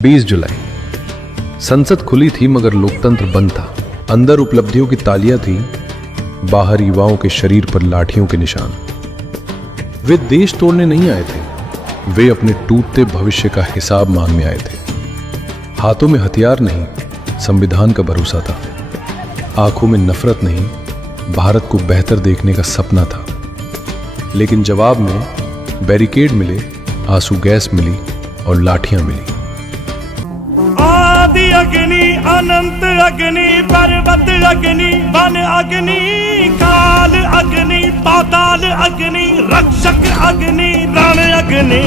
20 जुलाई। संसद खुली थी मगर लोकतंत्र बंद था। अंदर उपलब्धियों की तालियां थी, बाहर युवाओं के शरीर पर लाठियों के निशान। वे देश तोड़ने नहीं आए थे, वे अपने टूटते भविष्य का हिसाब मांगने आए थे। हाथों में हथियार नहीं, संविधान का भरोसा था। आंखों में नफरत नहीं, भारत को बेहतर देखने का सपना था। लेकिन जवाब में बैरिकेड मिले, आंसू गैस मिली और लाठियां मिली। आदि अग्नि अनंत अग्नि पर्वत अग्नि वन अग्नि काल अग्नि पाताल अग्नि रक्षक अग्नि रण अग्नि।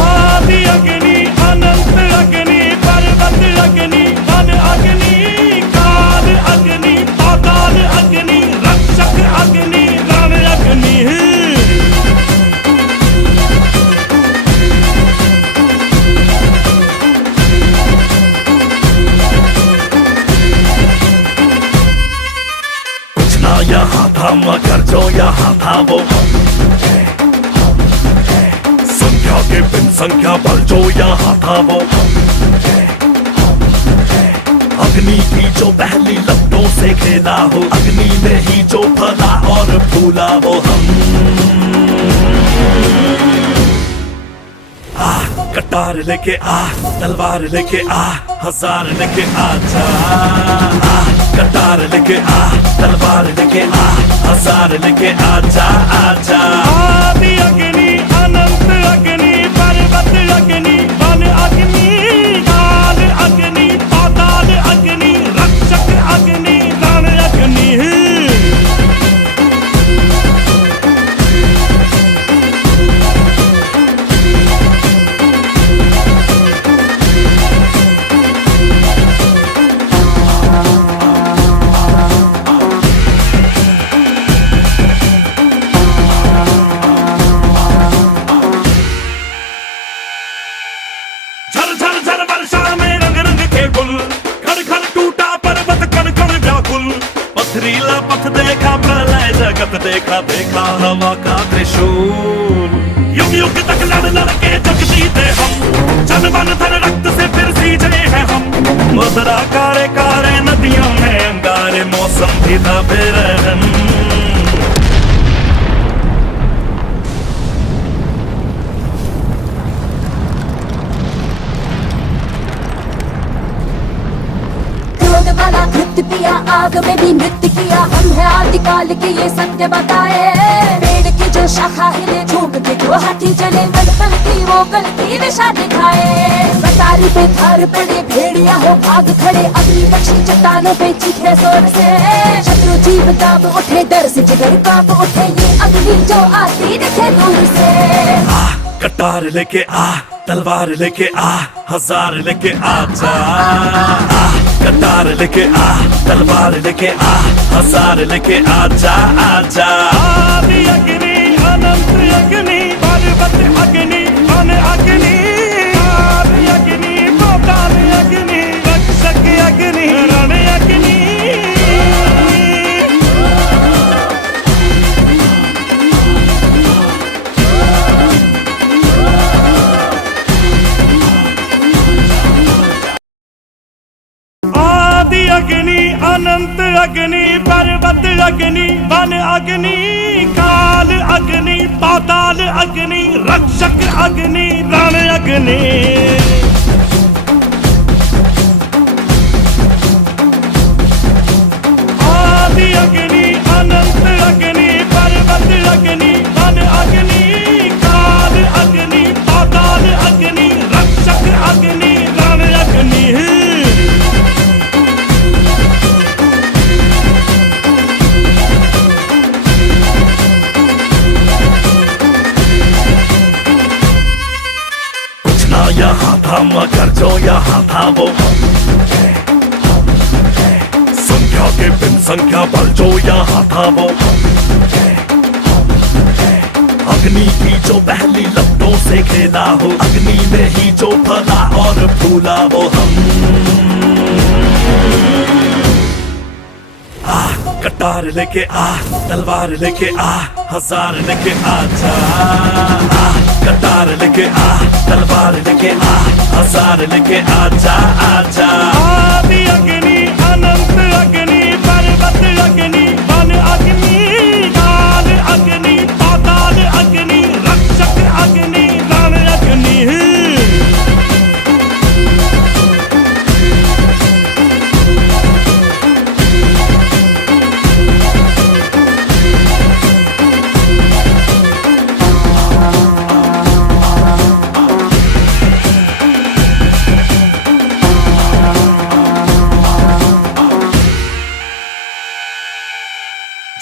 आदि अग्नि अनंत अग्नि पर्वत अग्नि वन अग्नि काल अग्नि पाताल अग्नि रक्षक अग्नि रण अग्नि। यहाँ था मगर जो यहाँ था वो संख्या के बिन संख्या बल जो यहाँ था वो अग्नि की जो पहली लपटों से खेला हो, अग्नि में ही जो फला और फूला वो हम। कटार लेके आ, तलवार लेके आ, हजार लेके आ जा। कटार लेके आ, तलवार लेके आ, हजार लेके आ जा, आ जा। आदि अग्नि अनंत अग्नि पर्वत अग्नि वन अग्नि काल अग्नि पाताल अग्नि रक्षक अग्नि रण अग्नि। पथरीला पथ देखा, प्रलय जगत देखा, देखा हवा का त्रिशूल। युग युग तक लड़ लड़ के जग जीते हम, जन मन धन रक्त से फिर सींचे हैं हम। मधुरा कारे कारे नदियों में अंगारे, मौसम भी था बेरहम। नृत्य किया, आग में भी नृत्य किया, हम है आदिकाल के ये सत्य बताए। पेड़ की जो शाखा हिले, झूठ के जो हाथी चले, बचपन की वो कल की दिशा दिखाए। कटारी पे थार पड़े, भेड़िया हो भाग खड़े, अग्नि पक्षी चट्टानों पे चीखे जोर से। शत्रु जीव दाब उठे, डर से जिगर कांप उठे, ये अग्नि जो आती दिखे दूर से। कटार लेके आ, तलवार लेके आ, हजार लेके आ जा। कटार लेके आ, तलवार लेके आ, हजार लेके आ जा, आ जा। आदि अग्नि अनंत अग्नि पर्वत अग्नि वन अग्नि काल अग्नि पाताल अग्नि रक्षक अग्नि रण अग्नि। अग्नि अनंत अग्नि पर्वत अग्नि वन अग्नि काल अग्नि पाताल अग्नि रक्षक अग्नि रण अग्नि। आदि अग्नि अनंत अग्नि पर्वत अग्नि वन अग्नि काल अग्नि पाताल अग्नि रक्षक अग्नि रण अग्नि। यहाँ था मगर जो यहाँ था वो संख्या के बिन संख्या बल जो यहाँ था वो अग्नि की जो पहली लपटों से खेला हो, अग्नि में ही जो फला और फूला वो हम। कटार लेके आ तलवार लेके आ हजार लेके आजा कटार लेके आ तलवार लेके आ हजार लेके आजा आजा आदि अग्नि अनंत अग्नि पर्वत अग्नि वन अग्नि काल अग्नि पाताल अग्नि रक्षक अग्नि रण अग्नि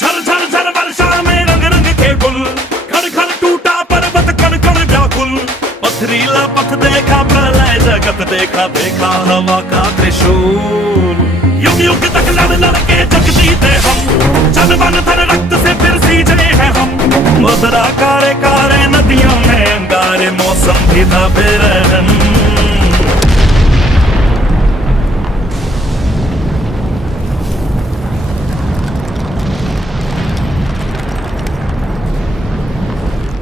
झर झर झर वर्षा में रंग रंग के गुल खड़ खड़ टूटा पर्वत कण कण व्याकुल पथरीला पथ देखा प्रलय जगत देखा देखा हवा का त्रिशूल युग युग तक लड़ लड़ के जग जीते हम जन मन धन रक्त से फिर सींचे हैं हम मधुरा कारे कारे नदियों में अंगारे मौसम भी था बेरहम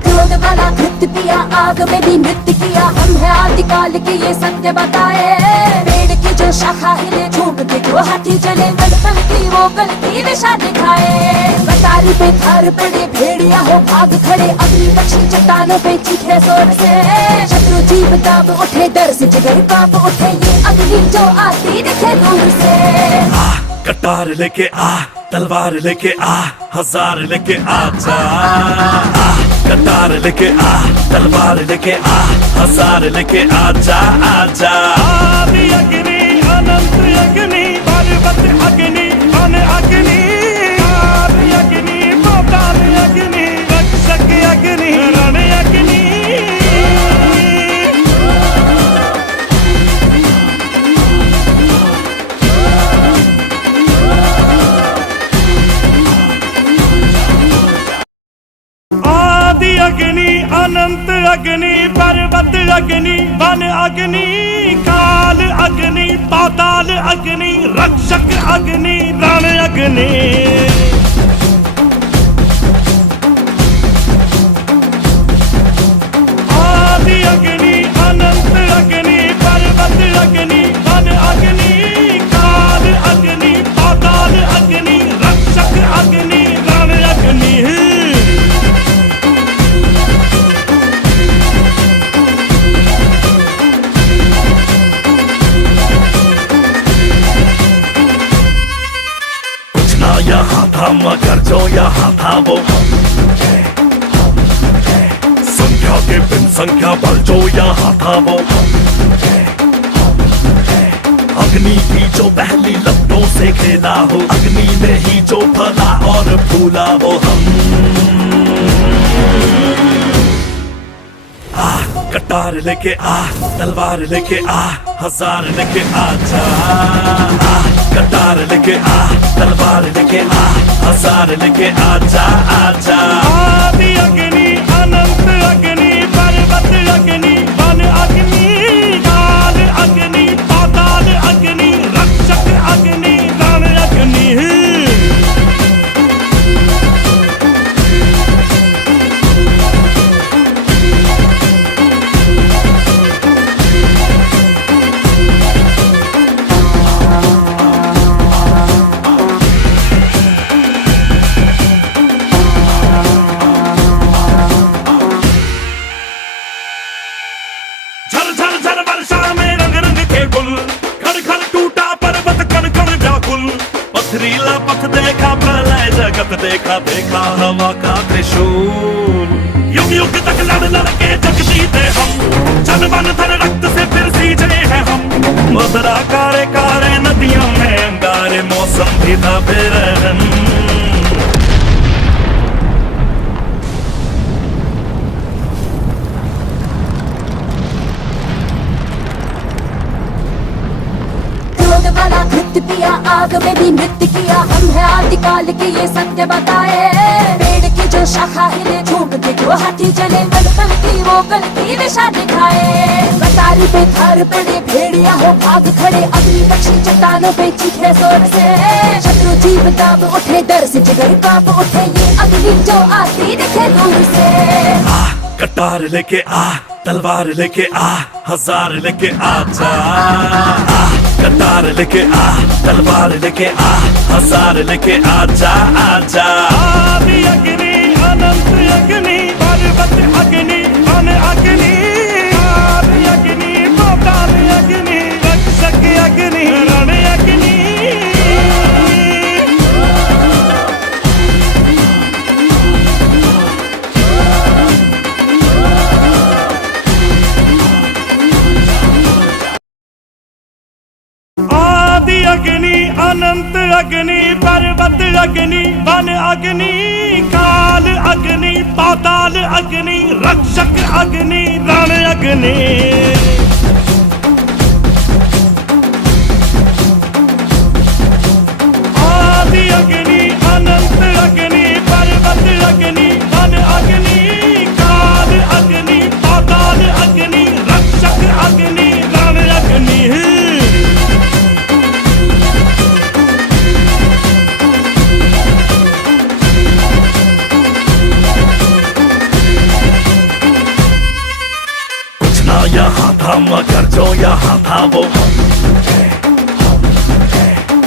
क्रोध वाला कृत्य किया आग में भी नृत्य किया हम है आदिकाल के ये सत्य बताए पेड़ की जो शाखा हिले झूम के जो हाथी चले कल की वो कल की दिशा दिखाए कटारी पे थार पड़े भेड़िया हो भाग खड़े अग्नि पक्षी चट्टानों पे चीखे जोर से शत्रु जीव दाब उठे डर से जिगर कांप उठे ये अग्नि जो आती दिखे दूर से कटार लेके आ तलवार लेके आ हजार लेके आजा कटार लेके आ तलवार लेके आ हजार लेके आजा आजा आदि अग्नि अनंत अग्नि पर्वत अग्नि वन अग्नि काल अग्नि पाताल अग्नि रक्षक अग्नि रण अग्नि आदि अग्नि अनंत अग्नि पर्वत अग्नि वन अग्नि काल अग्नि पाताल अग्नि रक्षक अग्नि रण अग्नि आदि अग्नि अनंत अग्नि पर्वत अग्नि वन अग्नि काल अग्नि पाताल अग्नि रक्षक अग्नि रण अग्नि कुछ ना यहाँ था मगर जो यहाँ था वो संख्या के बिन संख्या बल जो यहाँ था वो अग्नि की जो पहली लपटों से खेला हो अग्नि में ही जो फला और फूला वो हम कटार लेके आ तलवार लेके आ हजार लेके आजा कटार लेके आ तलवार लेके आ हजार लेके आजा आजा आदि अग्नि अनंत अग्नि पर्वत अग्नि वन अग्नि काल अग्नि पाताल अग्नि रक्षक अग्नि रण अग्नि झर झर झर वर्षा में रंग रंग के गुल खड़ खड़ टूटा पर्वत कण कण व्याकुल पथरीला पथ देखा प्रलय जगत देखा देखा हवा का त्रिशूल युग युग तक लड़ लड़ के जग जीते हम जन मन धन रक्त से फिर सींचे हैं हम मधुरा कारे कारे नदियों में अंगारे मौसम भी था बेरहम क्रोध वाला कृत्य किया आग में भी नृत्य किया हम है आदिकाल के ये सत्य बताए पेड़ की जो शाखा हिले झूम के जो जो हाथी चले बल बल की वो कल की दिशा दिखाए। कटारी पे थार पड़े भेड़िया हो भाग खड़े, अग्नि पक्षी चट्टानों पे चीखे जोर से। शत्रु जीव दाब उठे, डर से जिगर कांप उठे, ये अग्नि जो आती दिखे दूर से। कटार लेके आ, तलवार लेके आ, हजार लेके आजा। कटार लेके आ, तलवार लेके आ, हजार लेके आजा आजा। आदि अग्नि अनंत अग्नि पर्वत अग्नि वन अग्नि। आदि अग्नि पाताल अग्नि रक्षक अग्नि रण अग्नि। आदि अग्नि अनंत अग्नि पर्वत अग्नि वन अग्नि। काल अग्नि पाताल अग्नि रक्षक अग्नि रण अग्नि। आदि अग्नि अनंत अग्नि पर्वत अग्नि वन अग्नि। काल अग्नि पाताल अग्नि रक्षक अग्नि रण अग्नि। यहाँ था मगर जो यहाँ था वो हम है।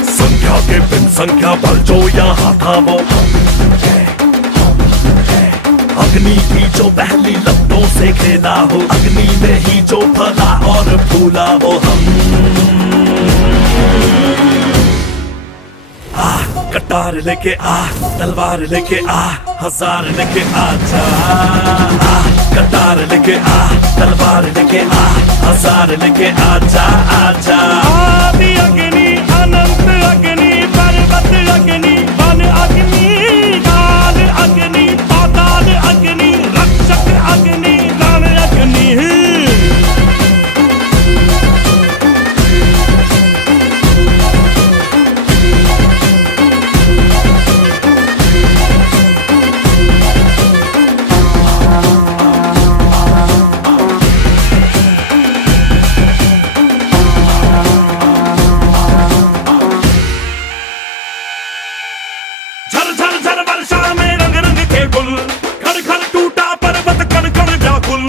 संख्या के बिन संख्या बल जो यहाँ था वो हम है। अग्नि की जो पहली लपटों से खेला हो, अग्नि में ही जो फला और फूला वो हम। कटार लेके आ, तलवार लेके आ, हजार लेके आजा। कटार लेके आ, तलवार लेके आ, हजार लेके आजा आजा। आदि अग्नि अनंत अग्नि पर्वत अग्नि वन अग्नि। काल अग्नि पाताल अग्नि रक्षक अग्नि रण अग्नि। झर झर झर वर्षा में रंग रंग के गुल। खड़ खड़ टूटा पर्वत कण कण व्याकुल।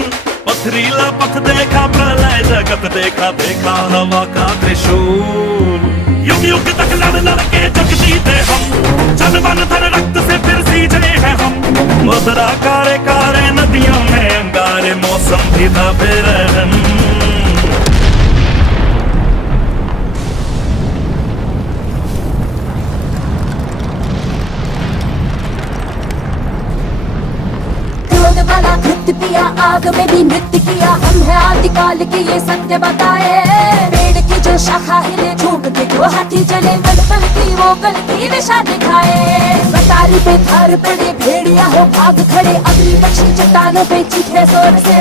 पथरीला पथ देखा प्रलय जगत देखा, देखा हवा का त्रिशूल। युग युग तक लड़ लड़ के जग जीते हम, जन मन धन रक्त से फिर सींचे हैं हम। मधुरा कारे कारे नदियों में अंगारे, मौसम भी था बेरहम। वाला कृत्य किया, आग में भी नृत्य किया, हम है आदिकाल के ये सत्य बताए। पेड़ की जो शाखा हिले, झूठ के जो हाथी चले, बल बल की वो कल की दिशा दिखाए। कटारी पे थार पड़े भेड़िया हो भाग खड़े, अग्नि पक्षी चट्टानों पे चीखे जोर से।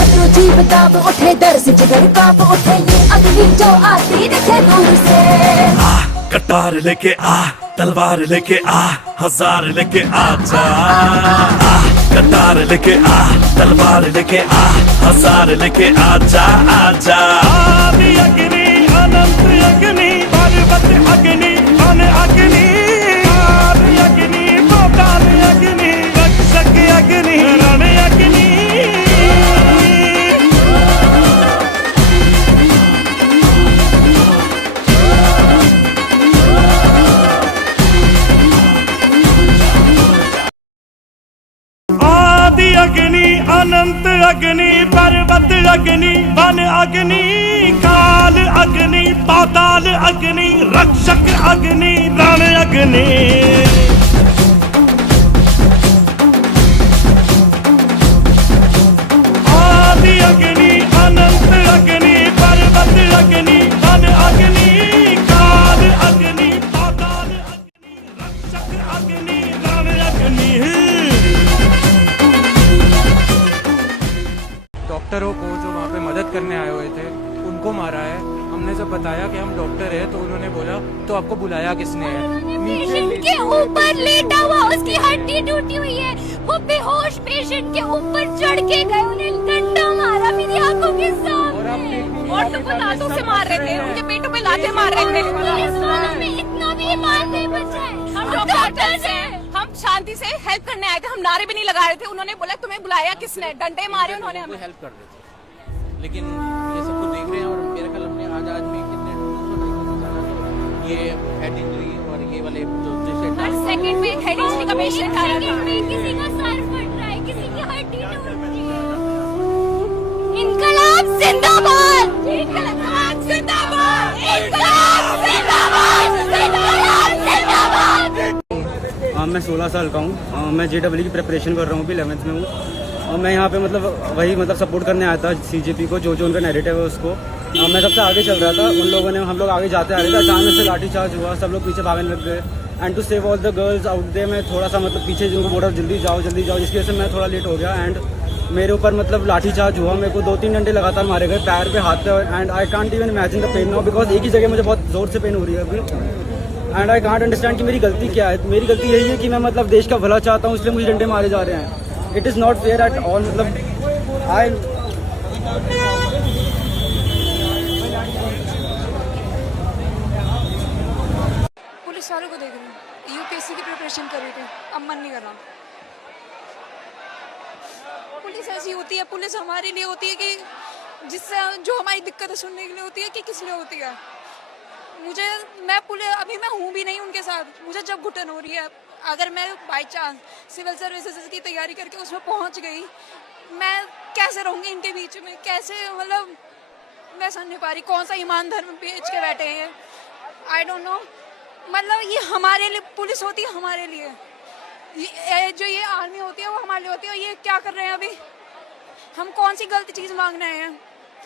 शत्रु जीव दाब उठे, डर से जिगर कांप उठे, ये अग्नि जो आती दिखे दूर से। कटार लेके आ, तलवार लेके आ, हजार लेके आजा। कटार लेके आ, तलवार लेके आ, हजार लेके आजा आजा। आदि अग्नि अनंत अग्नि पर्वत अग्नि वन अग्नि। आदि अग्नि पाताल अग्नि रक्षक अग्नि रण अग्नि। आदि अग्नि अनंत अग्नि पर्वत अग्नि वन अग्नि। काल अग्नि पाताल अग्नि रक्षक अग्नि रण अग्नि। आदि अग्नि अनंत अग्नि पर्वत अग्नि वन अग्नि। काल अग्नि पाताल अग्नि रक्षक अग्नि रण अग्नि। डॉक्टरों को जो वहाँ पे मदद करने आए हुए थे उनको मारा है। हमने जब बताया कि हम डॉक्टर हैं तो उन्होंने बोला तो आपको बुलाया किसने है। पेशेंट के ऊपर लेटा हुआ, उसकी हड्डी टूटी हुई है, वो बेहोश पेशेंट के ऊपर चढ़ के गए, उन्हें डंडा मारा मेरी आंखों के सामने, और तो लातों से मार रहे थे, उनके पेटों पे लाते मार रहे थे। पुलिस वालों में इतना भी ईमान नहीं बचा है। हम डॉक्टर्स हैं, हम शांति से हेल्प करने आए थे, हम नारे भी नहीं लगा रहे थे। उन्होंने बोला तुम्हें बुलाया किसने, डंडे मारे उन्होंने हमें। हेल्प कर देते, लेकिन ये सब कुछ देख रहे हैं और मेरे ख्याल हमने आज में कितने 200 ये हेड इंजरी और ये वाले जो हर सेकंड में हेड इंजरी का पेशेंट आ रहा है, किसी का सर फट रहा है, किसी की हड्डी टूट रही है। इनकलाब जिंदाबाद, इनकलाब जिंदाबाद, इनकलाब जिंदाबाद, इनकलाब जिंदाबाद। मैं 16 साल का हूँ। मैं JEE की प्रिपरेशन कर रहा हूँ, अभी 11th में हूँ। और मैं यहाँ पे वही सपोर्ट करने आया था CJP को, जो उनका नैरेटिव है उसको। मैं सबसे आगे चल रहा था, उन लोगों ने, हम लोग आगे जाते आ रहे थे, अचानक से लाठीचार्ज हुआ, सब लोग पीछे भागने लग गए। And to save all the girls out there, मैं थोड़ा सा पीछे जिनको बोला जल्दी जाओ, जिसकी वजह से मैं थोड़ा लेट हो गया। एंड मेरे ऊपर लाठीचार्ज हुआ, मेरे को 2-3 डंडे लगातार मारे गए पैर पे, हाथ पे। And I can't even imagine the pain now, because एक ही जगह मुझे बहुत जोर से पेन हो रही है अभी। एंड आई कांट अंडरस्टैंड कि मेरी गलती क्या है। मेरी गलती यही है कि मैं देश का भला चाहता हूँ, इसलिए मुझे डंडे मारे जा रहे हैं। It is not fair at all. Police वालों को देख रही हूँ, UPSC की प्रिपरेशन कर रही थी, अब मन नहीं कर रहा। पुलिस ऐसी होती है, पुलिस हमारे लिए होती है कि जिससे जो हमारी दिक्कतें सुनने के लिए होती है कि किस लिए होती है। अभी मैं हूँ भी नहीं उनके साथ। मुझे जब घुटन हो रही है, अगर मैं बाई चांस सिविल सर्विसेज की तैयारी करके उसमें पहुँच गई, मैं कैसे रहूँगी इनके बीच में, कैसे मैं समझ नहीं पा रही कौन सा ईमान धर्म बेच के बैठे हैं। आई डोंट नो, ये हमारे लिए पुलिस होती है, हमारे लिए जो ये आर्मी होती है वो हमारे लिए होती है। और ये क्या कर रहे हैं अभी, हम कौन सी गलत चीज़ मांग रहे हैं।